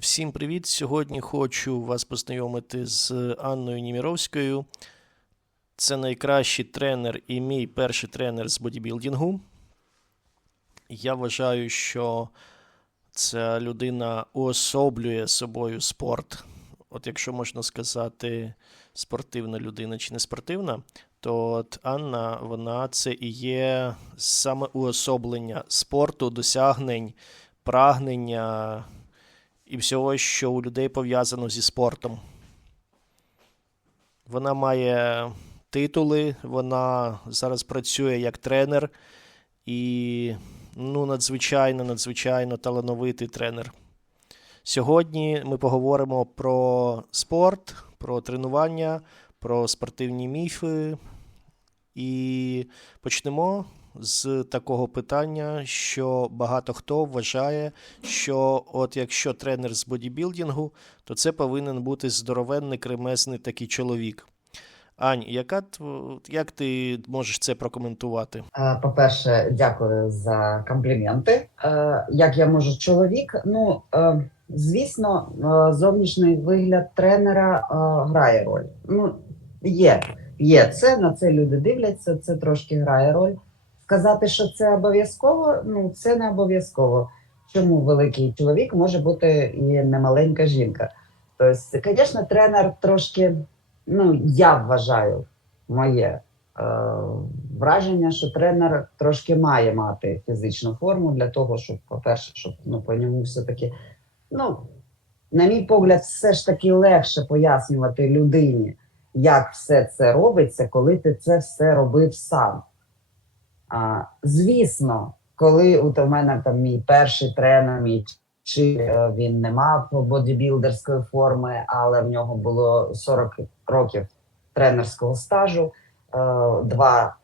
Всім привіт! Сьогодні хочу вас познайомити з Анною Німіровською. Це найкращий тренер і мій перший тренер з бодібілдингу. Я вважаю, що ця людина уособлює собою спорт. От якщо можна сказати, спортивна людина чи не спортивна, то от Анна, вона це і є саме уособлення спорту, досягнень, прагнення і всього, що у людей пов'язано зі спортом. Вона має титули, вона зараз працює як тренер і ну, надзвичайно, надзвичайно талановитий тренер. Сьогодні ми поговоримо про спорт, про тренування, про спортивні міфи. І почнемо з такого питання, що багато хто вважає, що от якщо тренер з бодібілдингу, то це повинен бути здоровенний кремезний такий чоловік. Ань, яка як ти можеш це прокоментувати? Е, По-перше, дякую за компліменти. Е, Як я можу чоловік? Ну е, звісно, зовнішній вигляд тренера грає роль. Ну є, є це на це люди дивляться. Це трошки грає роль. Сказати, що це обов'язково, ну це не обов'язково. Чому великий чоловік може бути і немаленька жінка? Тобто, звісно, тренер трошки, ну я вважаю, моє е, враження, що тренер трошки має мати фізичну форму для того, щоб, по-перше, щоб ну, по ньому все-таки, ну, на мій погляд, все ж таки легше пояснювати людині, як все це робиться, коли ти це все робив сам. А, звісно, коли у мене там мій перший тренер, мій чи е, він не мав бодібілдерської форми, але в нього було 40 років тренерського стажу. Е, Два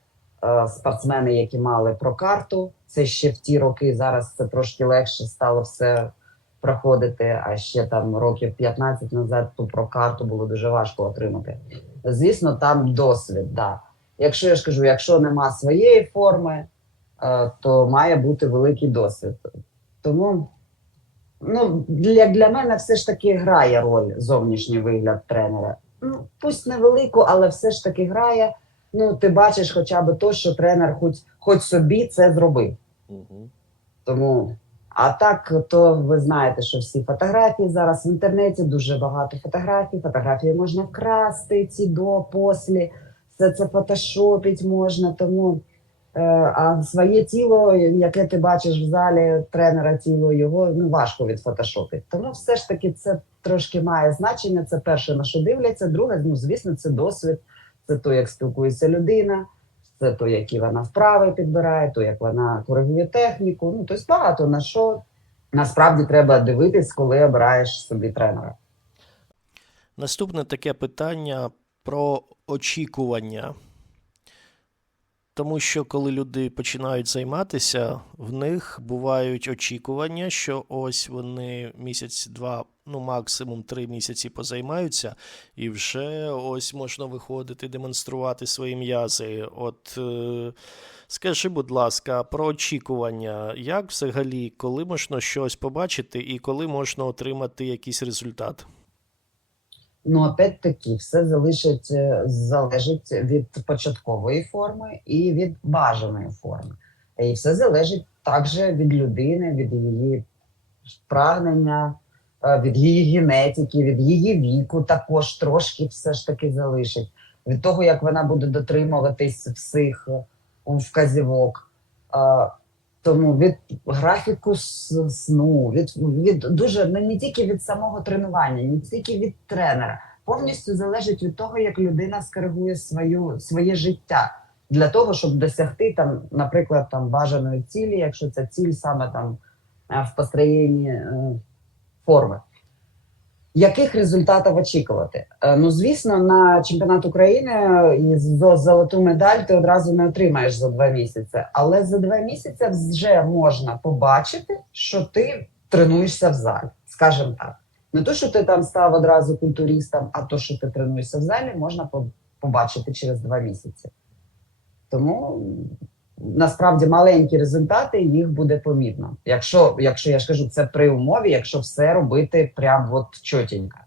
е, спортсмени, які мали прокарту. Це ще в ті роки. Зараз це трошки легше стало все проходити. А ще там років 15 назад ту прокарту було дуже важко отримати. Звісно, там досвід. Да. Якщо я ж кажу, якщо нема своєї форми, е, то має бути великий досвід. Тому ну, для, для мене все ж таки грає роль зовнішній вигляд тренера. Ну, пусть невелику, але все ж таки грає. Ну, ти бачиш хоча б то, що тренер хоч, хоч собі це зробив. Угу. Тому, а так, то ви знаєте, що всі фотографії зараз в інтернеті дуже багато фотографій. Фотографії можна вкрасти, ці до, послі, все це фотошопить можна. Тому е, а своє тіло, яке ти бачиш в залі тренера, тіло його ну важко відфотошопити. Тому все ж таки це трошки має значення. Це перше на що дивляться. Друге, ну звісно, це досвід, це то, як спілкується людина. Це то, які вона вправи підбирає, то як вона коригує техніку. Ну тобто багато на що насправді треба дивитись, коли обираєш собі тренера. Наступне таке питання про очікування. Тому що коли люди починають займатися, в них бувають очікування, що ось вони місяць-два, ну максимум три місяці позаймаються, і вже ось можна виходити, демонструвати свої м'язи. От е, скажи, будь ласка, про очікування, як взагалі, коли можна щось побачити і коли можна отримати якийсь результат? Ну, опять-таки, все залишить, е, залежить від початкової форми і від бажаної форми. І все залежить також від людини, від її прагнення, е, від її генетики, від її віку, також трошки все ж таки залишить. Від того, як вона буде дотримуватись всіх е, вказівок. Тому від графіку сну, від, від дуже не, не тільки від самого тренування, не тільки від тренера. Повністю залежить від того, як людина скоригує свою своє життя для того, щоб досягти там, наприклад, там бажаної цілі, якщо ця ціль саме там е, в построєнні е, форми. Яких результатів очікувати? Е, Ну, звісно, на чемпіонат України за золоту медаль ти одразу не отримаєш за два місяці. Але за два місяці вже можна побачити, що ти тренуєшся в залі, скажімо так. Не то, що ти там став одразу культуристом, а то, що ти тренуєшся в залі, можна побачити через два місяці. Тому насправді маленькі результати, їх буде помітно. Якщо, якщо я ж кажу, це при умові, якщо все робити прям от чотенько.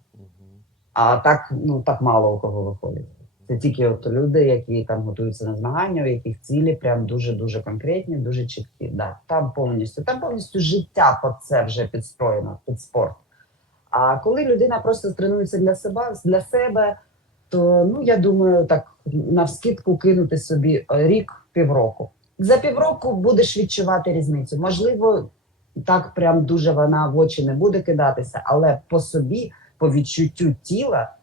А так, ну так мало у кого виходить. Це тільки от люди, які там готуються на змагання, у яких цілі прям дуже дуже конкретні, дуже чіткі. Да, там повністю, там повністю життя під це вже підстроєно, під спорт. А коли людина просто тренується для себе, для себе, то ну я думаю, так навскидку кинути собі рік, півроку. За півроку будеш відчувати різницю. Можливо, так прям дуже вона в очі не буде кидатися, але по собі, по відчуттю тіла,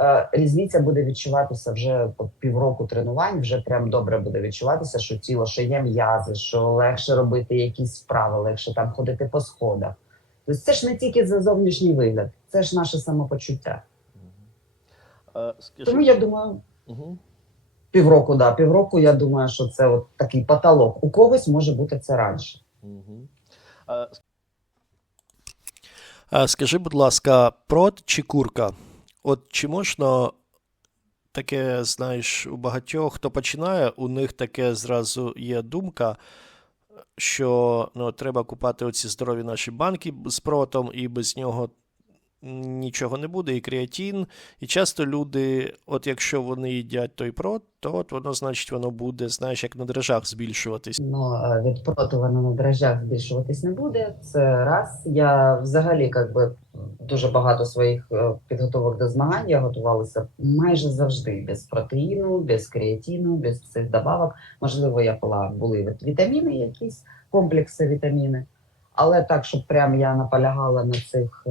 е, різниця буде відчуватися вже по півроку тренувань. Вже прям добре буде відчуватися, що тіло, що є м'язи, що легше робити якісь справи, легше там ходити по сходах. Тобто це ж не тільки за зовнішній вигляд, це ж наше самопочуття. Тому я думаю. Півроку, да, півроку, я думаю, що це от такий потолок. У когось може бути це раніше. Скажи, будь ласка, прот чи курка? От чи можна таке, знаєш, у багатьох, хто починає, у них таке зразу є думка, що ну, треба купати оці здорові наші банки з протом, і без нього нічого не буде, і креатин. І часто люди, от якщо вони їдять той прот, то от воно, значить, воно буде, знаєш, як на дрожжах збільшуватись. Ну, від проту воно на дрожжах збільшуватись не буде. Це раз. Я взагалі как би, дуже багато своїх е, підготовок до змагань я готувалася майже завжди без протеїну, без креатину, без цих добавок. Можливо, я пила були віт- вітаміни, якісь комплекси вітаміни. Але так, щоб прям я наполягала на цих е,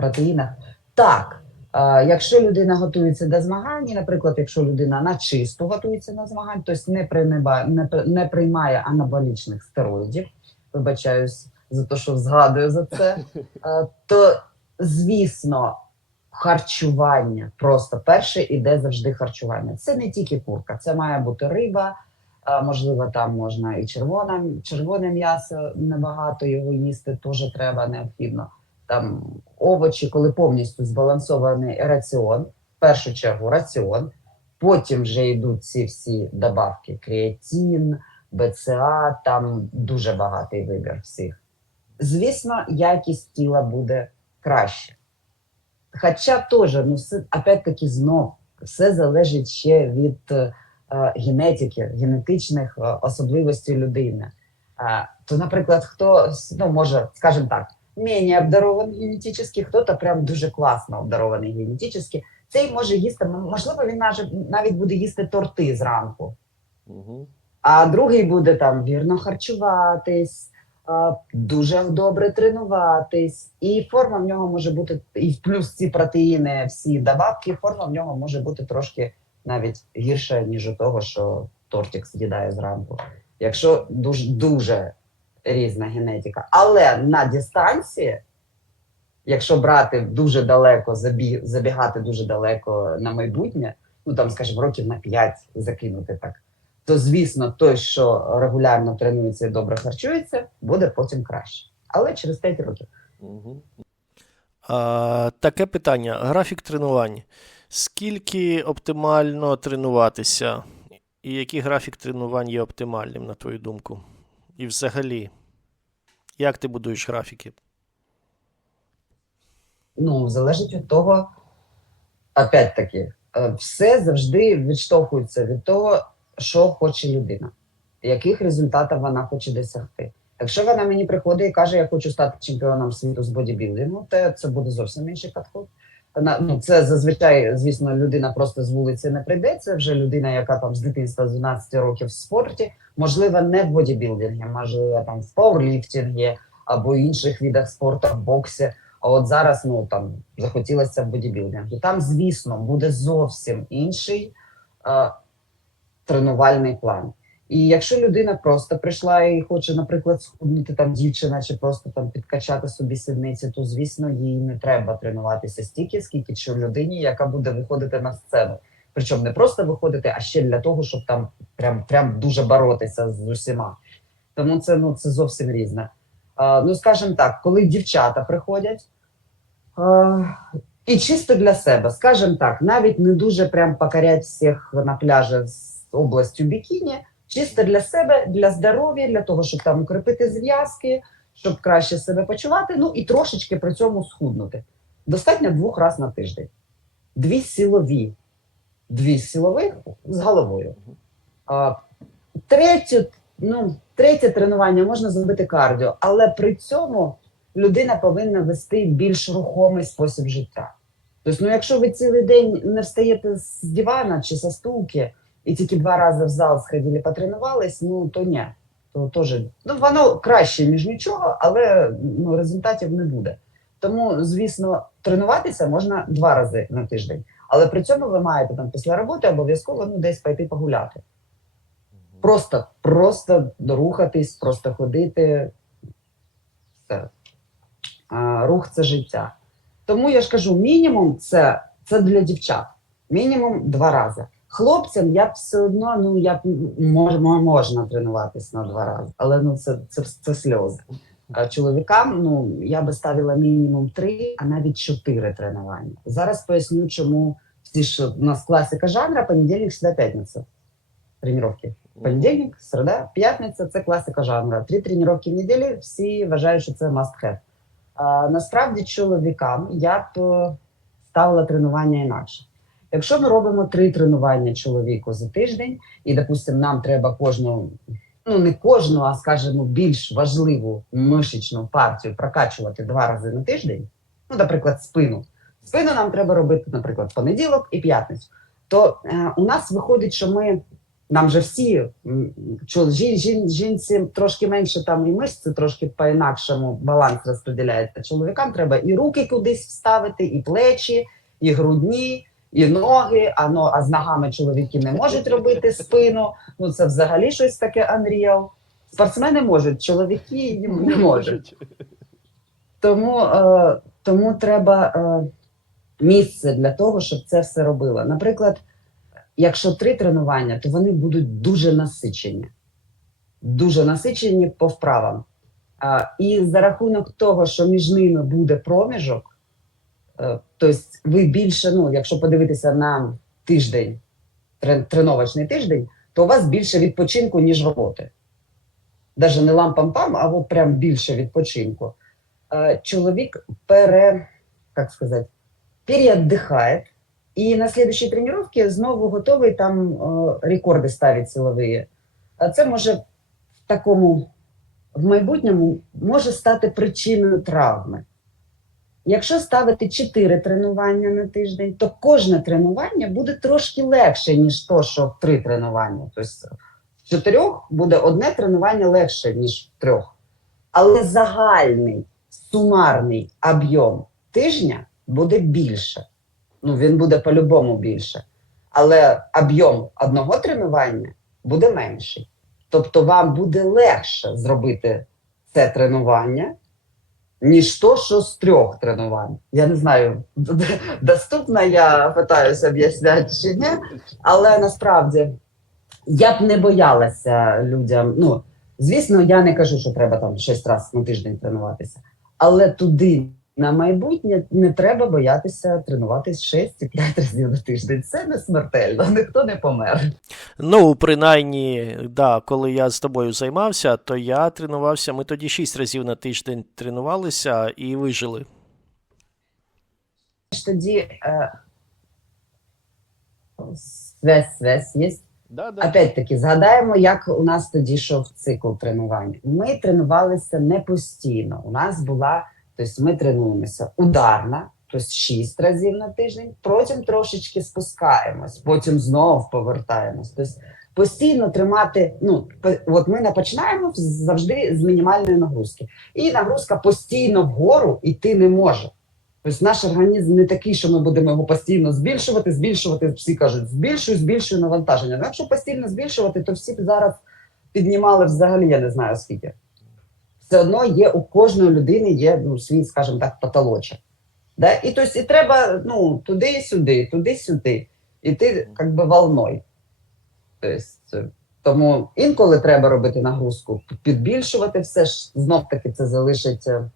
протеїнах. Так, е, якщо людина готується до змагань, наприклад, якщо людина на чисто готується на змагань, тобто не, приймає, не, не приймає анаболічних стероїдів, вибачаюсь за те, що згадую за це, е, то звісно. Харчування просто перше іде завжди харчування. Це не тільки курка, це має бути риба, можливо, там можна і червона, червоне м'ясо небагато його їсти, теж треба необхідно. Там овочі, коли повністю збалансований раціон, в першу чергу раціон, потім вже йдуть ці всі добавки: креатин, БЦА, там дуже багатий вибір всіх. Звісно, якість тіла буде краще. Хоча теж, ну, опять-таки, знов, все залежить ще від е, генетики, генетичних е, особливостей людини. А, то, наприклад, хто ну, може, скажімо так, менее обдарований генетично, хто-то прям дуже класно обдарований генетично, цей може їсти, можливо, він навіть, буде їсти торти зранку, Мгм. а другий буде там вірно харчуватись, дуже добре тренуватись, і форма в нього може бути, і плюс ці протеїни, всі добавки, форма в нього може бути трошки навіть гірша, ніж у того, що тортик з'їдає зранку. Якщо дуже дуже різна генетика. Але на дистанції, якщо брати дуже далеко, забі, забігати дуже далеко на майбутнє, ну там, скажімо, років на 5 закинути так, то звісно, той, що регулярно тренується і добре харчується, буде потім краще. Але через 5 років. А, таке питання: графік тренувань. Скільки оптимально тренуватися? І який графік тренувань є оптимальним, на твою думку? І взагалі, як ти будуєш графіки? Ну, залежить від того, опять-таки, е, все завжди відштовхується від того, що хоче людина, яких результатів вона хоче досягти. Якщо вона мені приходить і каже, я хочу стати чемпіоном світу з бодібілдингу, то це буде зовсім інший підход. Ну, це зазвичай, звісно, людина просто з вулиці не прийде. Це вже людина, яка там з дитинства з 12 років в спорті, можливо, не в бодібілдингі, можливо, там в пауерліфтингі або інших видах спорту, в боксі. А от зараз ну там захотілося в бодібілдингу. Там, звісно, буде зовсім інший е, тренувальний план. І якщо людина просто прийшла і хоче, наприклад, схуднути там дівчина чи просто там підкачати собі сідниці, то звісно їй не треба тренуватися стільки, скільки чи людині, яка буде виходити на сцену. Причому не просто виходити, а ще для того, щоб там прям прям дуже боротися з усіма. Тому це ну це зовсім різне. А, ну, скажімо так, коли дівчата приходять. а, І чисто для себе, скажімо так, навіть не дуже прям покорять всіх на пляжі з областю бікіні, Чисто для себе, для здоров'я, для того, щоб там укріпити зв'язки, щоб краще себе почувати, ну і трошечки при цьому схуднути. Достатньо двох разів на тиждень. Дві силові, дві силових з головою. А, третю, ну, третє тренування можна зробити кардіо, але при цьому людина повинна вести більш рухомий спосіб життя. Тобто, ну, якщо ви цілий день не встаєте з дивана чи со стулки і тільки два рази в зал сходили, потренувались, ну то ні. То теж, ну воно краще, ніж нічого, але ну, результатів не буде. Тому, звісно, тренуватися можна два рази на тиждень. Але при цьому ви маєте там після роботи обов'язково ну, десь пойти погуляти. Просто, просто рухатись, просто ходити. Все. А, рух це життя. Тому я ж кажу, мінімум це, це для дівчат. Мінімум два рази. Хлопцям я б все одно, ну я б мож, можна тренуватись на два рази, але ну це, це, це сльози. А чоловікам ну я би ставила мінімум три, а навіть чотири тренування. Зараз поясню, чому всі ж у нас класика жанра понедільник, середа, п'ятниця. Тренування. Понедільник, середа, п'ятниця це класика жанру. Три тренування в неділі всі вважають, що це must have. А, насправді чоловікам я б е, ставила тренування інакше. Якщо ми робимо три тренування чоловіку за тиждень, і, допустимо, нам треба кожну, ну не кожну, а скажімо, більш важливу мишечну партію прокачувати два рази на тиждень, ну, наприклад, спину. Спину нам треба робити, наприклад, понеділок і п'ятницю. То е, у нас виходить, що ми нам же всі м, чо- жін, жін, жінці трошки менше там і мишці, трошки по-інакшому баланс розподіляється. Чоловікам треба і руки кудись вставити, і плечі, і грудні, і ноги. А, но, а з ногами чоловіки не можуть робити спину. Ну це взагалі щось таке unreal. Спортсмени можуть, чоловіки не можуть. Тому, е, тому треба е, місце для того, щоб це все робило. Наприклад, якщо три тренування, то вони будуть дуже насичені. Дуже насичені по вправам. І за рахунок того, що між ними буде проміжок, тобто ви більше, ну, якщо подивитися на тиждень, трен- тренувачний тиждень, то у вас більше відпочинку, ніж роботи. Навіть не лампам-пам, а от прям більше відпочинку. Е, Чоловік пере, як сказати, переотдыхает, і на слідчій тренування знову готовий там е, рекорди ставить силові. А це може в такому в майбутньому може стати причиною травми. Якщо ставити 4 тренування на тиждень, то кожне тренування буде трошки легше, ніж то, що три тренування. Тобто з чотирьох буде одне тренування легше, ніж в трьох. Але загальний сумарний об'єм тижня буде більше. Ну, він буде по-любому більше. Але об'єм одного тренування буде менший. Тобто вам буде легше зробити це тренування, ніж то, що з трьох тренувань. Я не знаю, доступно я питаюся об'ясняти чи ні, але насправді я б не боялася людям. Ну, звісно, я не кажу, що треба там шість разів на тиждень тренуватися, але туди на майбутнє не треба боятися тренуватись 6 і 5 разів на тиждень. Це не смертельно, ніхто не помер. Ну, принаймні, да, коли я з тобою займався, то я тренувався. Ми тоді шість разів на тиждень тренувалися і вижили. тоді е, связь, связь є. Да, да. Опять-таки, згадаємо, як у нас тоді йшов цикл тренувань. Ми тренувалися не постійно. У нас була, тобто ми тренуємося ударна, тобто 6 разів на тиждень, потім трошечки спускаємось, потім знов повертаємось. Тобто постійно тримати, ну, от ми починаємо завжди з мінімальної нагрузки. І нагрузка постійно вгору йти не може. Тобто наш організм не такий, що ми будемо його постійно збільшувати, збільшувати. Всі кажуть, збільшую, збільшую навантаження. Ну, якщо постійно збільшувати, то всі б зараз піднімали взагалі, я не знаю скільки. Все одно є у кожної людини є ну, свій, скажімо так, потолочок. Да? І, тобто, і треба ну, туди-сюди, туди-сюди. Іти як би волною. Тобто, тому інколи треба робити нагрузку, підбільшувати все ж знов таки це залишиться.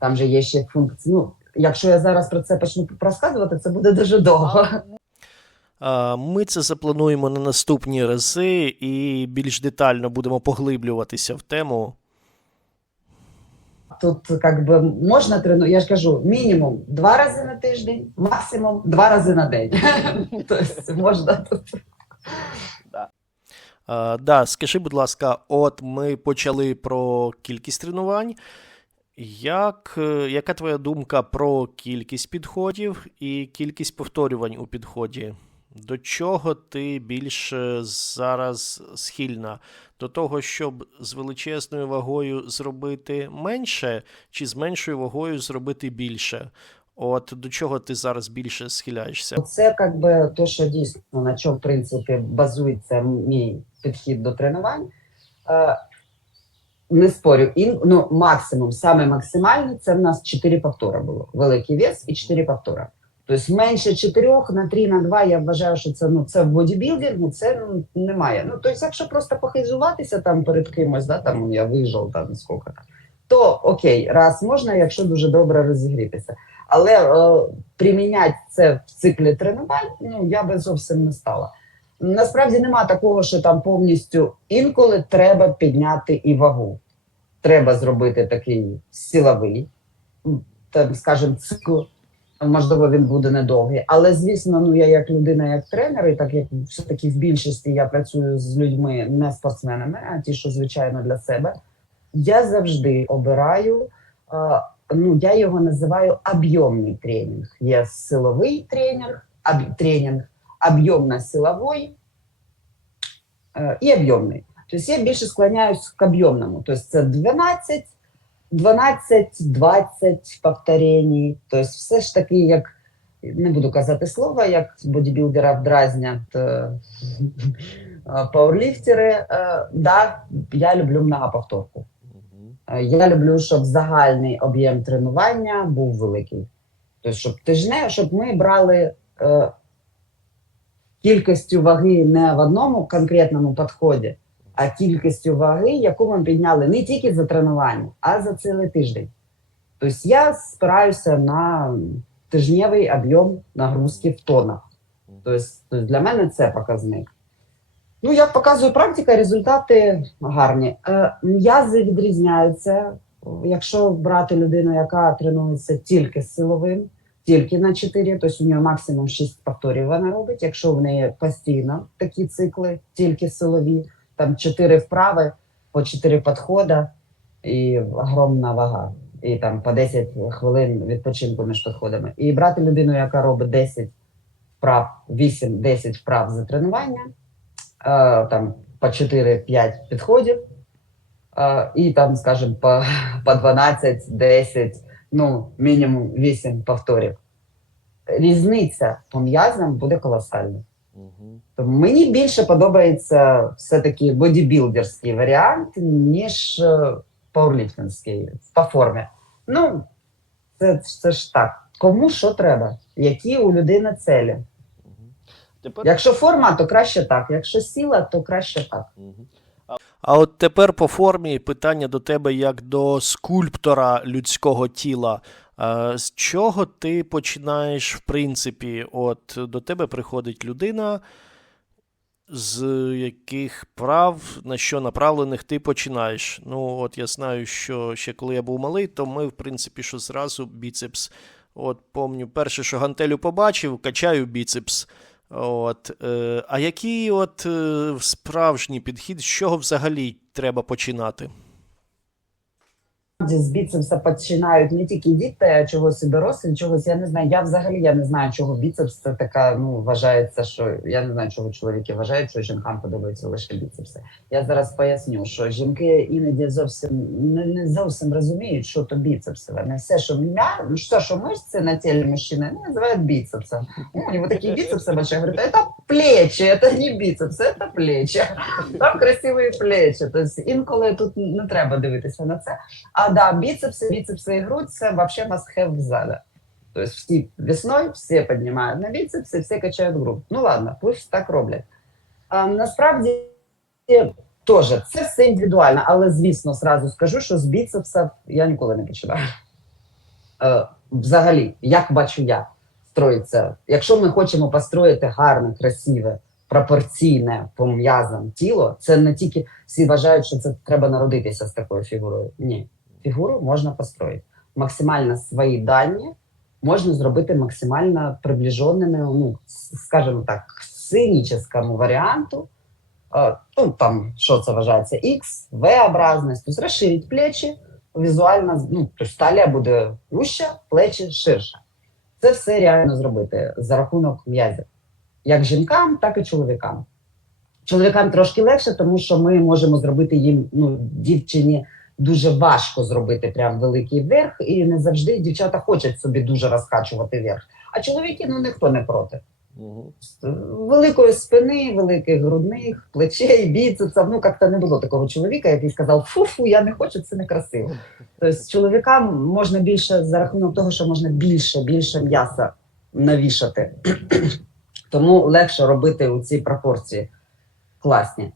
Там же є ще функції. Ну, якщо я зараз про це почну розказувати, це буде дуже довго. Е, Ми це заплануємо на наступні рази і більш детально будемо поглиблюватися в тему. Тут как би можна тренувати, я ж кажу, мінімум два рази на тиждень, максимум два рази на день. Тобто можна тут. Да, скажи, будь ласка, от ми почали про кількість тренувань. Як, е, яка твоя думка про кількість підходів і кількість повторювань у підході? До чого ти більше зараз схильна? До того, щоб з величезною вагою зробити менше, чи з меншою вагою зробити більше? От до чого ти зараз більше схиляєшся? Це как би то, що дійсно на чому в принципі базується мій підхід до тренувань. Е, Не спорю, ін, ну, максимум, саме максимальний це в нас 4 повтора було. Великий вес і 4 повтора. Тобто менше 4 на 3, на 2, я вважаю, що це, ну, це в бодібілдингу, це ну, немає. Ну, тобто, якщо просто похизуватися там перед кимось, да, там я вижив там скільки там, то окей, раз можна, якщо дуже добре розігрітися. Але е, приміняти це в циклі тренувань, ну я би зовсім не стала. Насправді нема такого, що там повністю інколи треба підняти і вагу. Треба зробити такий силовий, там, скажімо, цикл. Можливо, він буде недовгий. Але звісно, ну я як людина, як тренер, і так як все-таки в більшості я працюю з людьми, не спортсменами, а ті, що звичайно для себе. Я завжди обираю. ну, я його називаю об'ємний тренінг. Є силовий тренінг, об, тренінг об'ємно-силовий е, і об'ємний. Тобто я більше склоняюсь к об'ємному. Тобто це 12, 12-20 повторень. Тобто все ж таки, як не буду казати слова, як бодібілдерів дразнять е, е, пауерліфтери. Е, да, я люблю многоповторку. Е, Я люблю, щоб загальний об'єм тренування був великий. Тобто, щоб тижне, щоб ми брали е, кількістю ваги не в одному конкретному підході, а кількістю ваги, яку ми підняли не тільки за тренування, а за цілий тиждень. Тобто я спираюся на тижневий об'єм нагрузки в тонах. Тобто, тобто для мене це показник. Ну, як показує практика, результати гарні. Е, м'язи відрізняються. Якщо брати людину, яка тренується тільки силовим, тільки на 4, тобто у нього максимум 6 повторів вона робить. Якщо в неї постійно такі цикли, тільки силові, там 4 вправи, по 4 підходи і огромна вага. І там по 10 хвилин відпочинку між підходами. І брати людину, яка робить 10 вправ, 8-10 вправ за тренування, е, там по 4-5 підходів, е, і там, скажімо, по, по 12-10, ну, мінімум 8 повторів. Різниця по м'язам буде колосальна. Тому мені більше подобається все-таки бодібілдерський варіант, ніж е, пауерліфтинський по формі. Ну, це, це ж так. Кому що треба, які у людини цілі. Тепер Якщо форма, то краще так. Якщо сила, то краще так. А от тепер по формі питання до тебе як до скульптора людського тіла. Е, З чого ти починаєш, в принципі, от до тебе приходить людина, з яких прав, на що направлених ти починаєш? Ну, от я знаю, що ще коли я був малий, то ми, в принципі, що зразу біцепс. От, помню, перше, що гантелю побачив, качаю біцепс. От, е, а який от е, справжній підхід, з чого взагалі треба починати? З біцепса починають не тільки діти, а чогось і дорослі, чогось я не знаю. Я взагалі я не знаю, чого біцепс це така. Ну вважається, що я не знаю, чого чоловіки вважають, що жінкам подобаються лише біцепси. Я зараз поясню, що жінки іноді зовсім не, не зовсім розуміють, що то біцепси. Вони все, що м'я, ну, все, що мышці на тілі мужчини, вони називають біцепсом. Ну, у него такі біцепси большие. Говорят, это плечи, это не біцепси, это плечи. Там красиві плечі. Тобто інколи тут не треба дивитися на це. А да, біцепси, біцепси і грудь це вообще must have в залі. Тобто всі весною всі піднімають на біцепси, всі качають грудь. Ну ладно, пусть так роблять. А, насправді теж це все індивідуально, але звісно, зразу скажу, що з біцепса я ніколи не починаю. Е, взагалі, як бачу я. Строїться. Якщо ми хочемо построїти гарне, красиве, пропорційне по м'язам тіло, це не тільки всі вважають, що це треба народитися з такою фігурою. Ні, фігуру можна построїти. Максимально свої дані можна зробити максимально приближеними, ну, с- скажімо так, к сценічному варіанту. Е, Ну, там, що це вважається, X, V-образність, тобто розширить плечі, візуально, ну, тобто талія буде вуща, плечі ширше. Це все реально зробити за рахунок м'язів. Як жінкам, так і чоловікам. Чоловікам трошки легше, тому що ми можемо зробити їм, ну, дівчині дуже важко зробити прям великий верх, і не завжди дівчата хочуть собі дуже розкачувати верх. А чоловіки, ну ніхто не проти. Угу. Великої спини, великих грудних, плечей, біцепсів. Ну, як-то не було такого чоловіка, який сказав: фу-фу, я не хочу, це некрасиво. Тобто чоловікам можна більше за рахунок того, що можна більше, більше м'яса навішати. Тому легше робити у ці пропорції класні.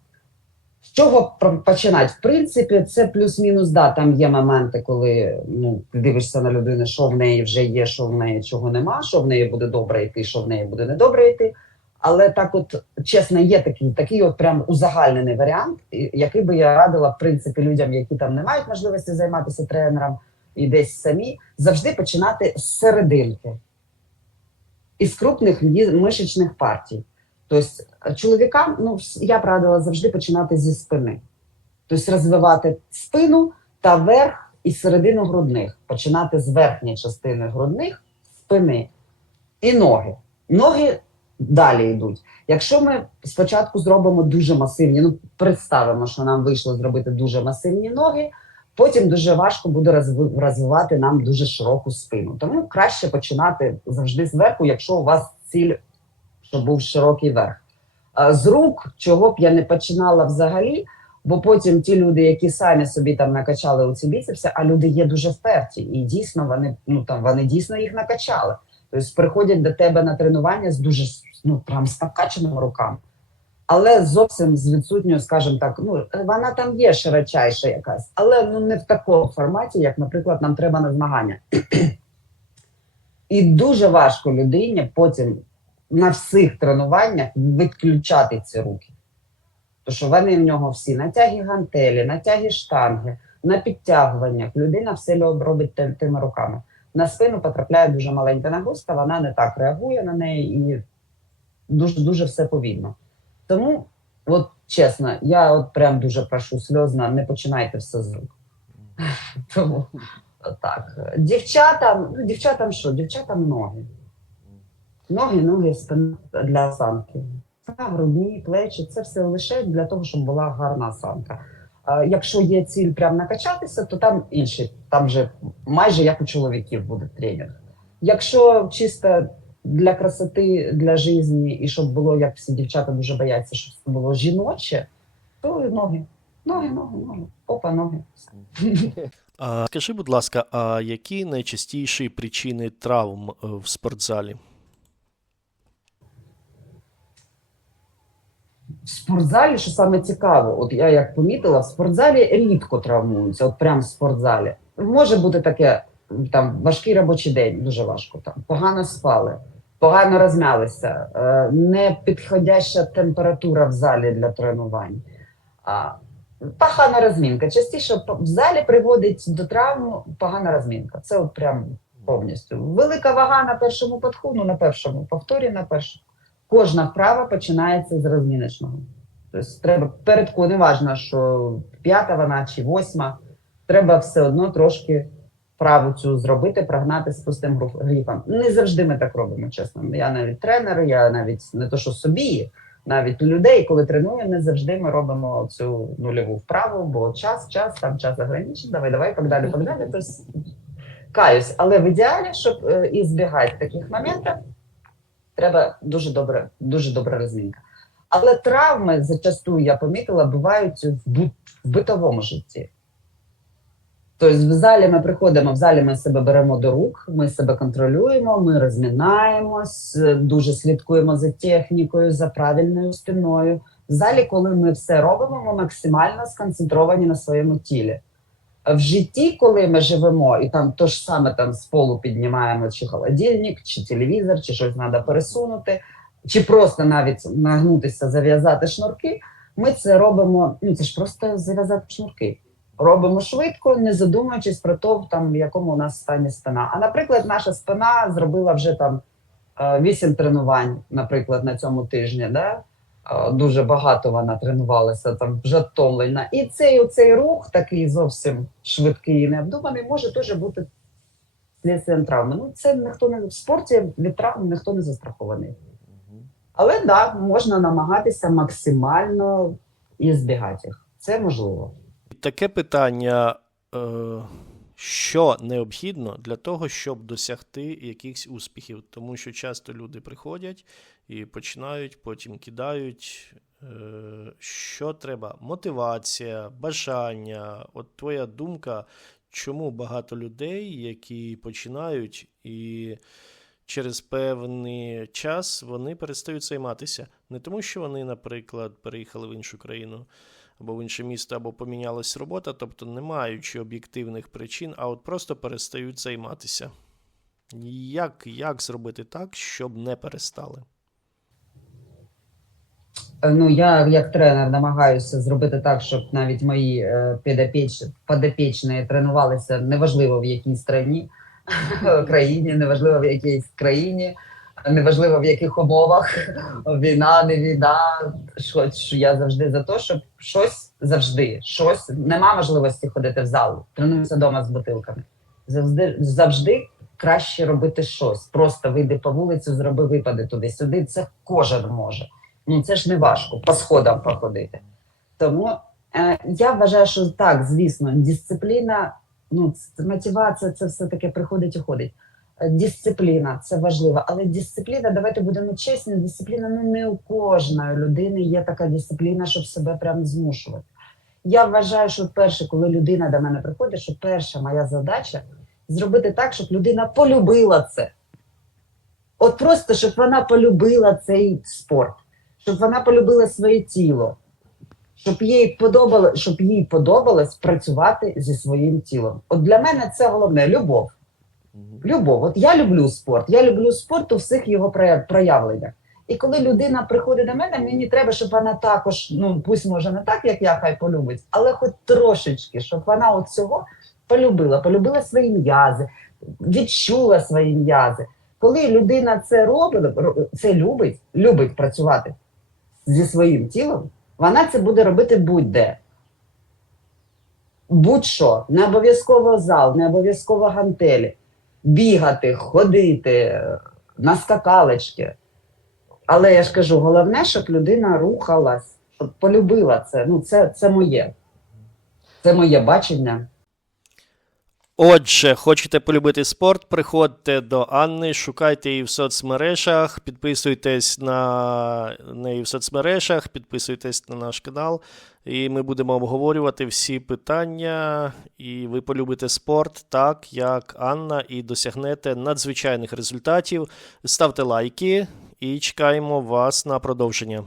З чого починати? В принципі, це плюс-мінус, да, там є моменти, коли ну, дивишся на людину, що в неї вже є, що в неї чого нема, що в неї буде добре йти, що в неї буде недобре йти. Але так, от чесно, є такий, такий от прям узагальнений варіант, який би я радила, в принципі, людям, які там не мають можливості займатися тренером і десь самі, завжди починати з серединки, із крупних мишечних партій. Тобто чоловікам, ну я б радила завжди починати зі спини. Тобто розвивати спину та верх і середину грудних. Починати з верхньої частини грудних, спини і ноги. Ноги далі йдуть. Якщо ми спочатку зробимо дуже масивні, ну представимо, що нам вийшло зробити дуже масивні ноги, потім дуже важко буде розвивати нам дуже широку спину. Тому краще починати завжди зверху, якщо у вас ціль, щоб був широкий верх. А З рук, чого б я не починала взагалі, бо потім ті люди, які самі собі там накачали оці біцепси, а люди є дуже вперті, і дійсно вони ну там вони дійсно їх накачали. Тобто приходять до тебе на тренування з дуже ну прям з накачаними руками. Але зовсім з відсутньою, скажімо так, ну вона там є широчайша якась, але ну не в такому форматі, як, наприклад, нам треба на змагання. І дуже важко людині потім на всіх тренуваннях відключати ці руки. Тому що вони в нього всі на тягі гантелі, на тягі штанги, на підтягуваннях. Людина все робить тим- тими руками. На спину потрапляє дуже маленька нагрузка, вона не так реагує на неї і дуже дуже все повільно. Тому, от чесно, я от прям дуже прошу сльозно, не починайте все з рук. Тому так. Дівчатам, ну, дівчатам що? Дівчатам ноги. Ноги, ноги, спина для осанки. Грудні, плечі це все лише для того, щоб була гарна осанка. Якщо є ціль прям накачатися, то там інші, там вже майже як у чоловіків буде тренінг. Якщо чисто для красоти, для житті, і щоб було, як всі дівчата дуже бояться, щоб це було жіноче, то ноги. Ноги, ноги, ноги. Опа, ноги. А скажи, будь ласка, а які найчастіші причини травм е, в спортзалі? В спортзалі, що саме цікаво, от я як помітила, в спортзалі рідко травмуються, от прям в спортзалі. Може бути таке там важкий робочий день, дуже важко. Там погано спали, погано розмялися, е, непідходяща температура в залі для тренувань. Погана розмінка. Частіше в залі приводить до травм погана розмінка. Це от прям повністю. Велика вага на першому подху, ну на першому повторі на першому. Кожна вправа починається з розміночного. Тобто треба перед ко- неважно, що п'ята вона чи восьма, треба все одно трошки вправу цю зробити, прогнати з пустим грифом. Не завжди ми так робимо, чесно. Я навіть тренер, я навіть не то, що собі, навіть людей, коли треную, не завжди ми робимо цю нульову вправу, бо час, час, там час ограничений, давай, давай, погнали, погнали. Тобто, каюсь. Але в ідеалі, щоб е, і збігати таких моментів, треба дуже добре, дуже добра розмінка. Але травми зачасту я помітила, бувають в, битовому житті. Тобто, в залі ми приходимо, в залі ми себе беремо до рук, ми себе контролюємо, ми розмінаємось, дуже слідкуємо за технікою, за правильною спиною. В залі, коли ми все робимо, ми максимально сконцентровані на своєму тілі. В житті, коли ми живемо, і там то ж саме там з полу піднімаємо чи холодильник, чи телевізор, чи щось треба пересунути, чи просто навіть нагнутися, зав'язати шнурки. Ми це робимо. Ну це ж просто зав'язати шнурки. Робимо швидко, не задумуючись про те, там в якому у нас стані спина. А наприклад, наша спина зробила вже там е, вісім тренувань, наприклад, на цьому тижні. Да? Дуже багато вона тренувалася, там вже втомлена. І цей оцей рух, такий зовсім швидкий і необдуманий, може теж бути слідствям травми. Ну, це ніхто не в спорті від травм ніхто не застрахований. Але так, да, можна намагатися максимально і збігати їх. Це можливо. Таке питання, е, що необхідно для того, щоб досягти якихось успіхів? Тому що часто люди приходять і починають, потім кидають. Е, що треба? Мотивація, бажання. От твоя думка, чому багато людей, які починають і через певний час вони перестають займатися. Не тому, що вони, наприклад, переїхали в іншу країну або в інше місто, або помінялась робота, тобто не маючи об'єктивних причин, а от просто перестають займатися. Як, як зробити так, щоб не перестали? Е, Ну, я як тренер намагаюся зробити так, щоб навіть мої е, підопіч, тренувалися неважливо в якій страні, країні, неважливо в якійсь країні, неважливо в яких умовах, війна, не війна. Що, я завжди за те, щоб щось завжди, щось нема можливості ходити в зал, тренуюся вдома з бутилками. Завжди, завжди краще робити щось. Просто вийди по вулицю, зроби випади туди-сюди. Це кожен може. Ну це ж не важко по сходам походити. Тому е, я вважаю, що так, звісно, дисципліна, ну мотивація, це все таки приходить і ходить. Дисципліна це важливо, але дисципліна, давайте будемо чесні, дисципліна ну не у кожної людини є така дисципліна, щоб себе прям змушувати. Я вважаю, що перше, коли людина до мене приходить, що перша моя задача зробити так, щоб людина полюбила це. От просто щоб вона полюбила цей спорт щоб вона полюбила своє тіло, щоб їй подобало, щоб їй подобалось працювати зі своїм тілом. От для мене це головне любов. Любов. От я люблю спорт. Я люблю спорт у всіх його проявленнях. І коли людина приходить до мене, мені треба, щоб вона також, ну пусть може не так, як я хай полюбить, але хоч трошечки, щоб вона от цього полюбила, полюбила свої м'язи, відчула свої м'язи. Коли людина це робить, це любить, любить працювати зі своїм тілом, вона це буде робити будь-де. Будь-що, не обов'язково зал, не обов'язково гантелі, бігати, ходити на скакалочки. Але я ж кажу, головне, щоб людина рухалась, щоб полюбила це. Ну, це, це моє. Це моє бачення. Отже, хочете полюбити спорт, приходьте до Анни, шукайте її в соцмережах, підписуйтесь на неї в соцмережах, підписуйтесь на наш канал, і ми будемо обговорювати всі питання. І ви полюбите спорт так, як Анна, і досягнете надзвичайних результатів. Ставте лайки і чекаємо вас на продовження.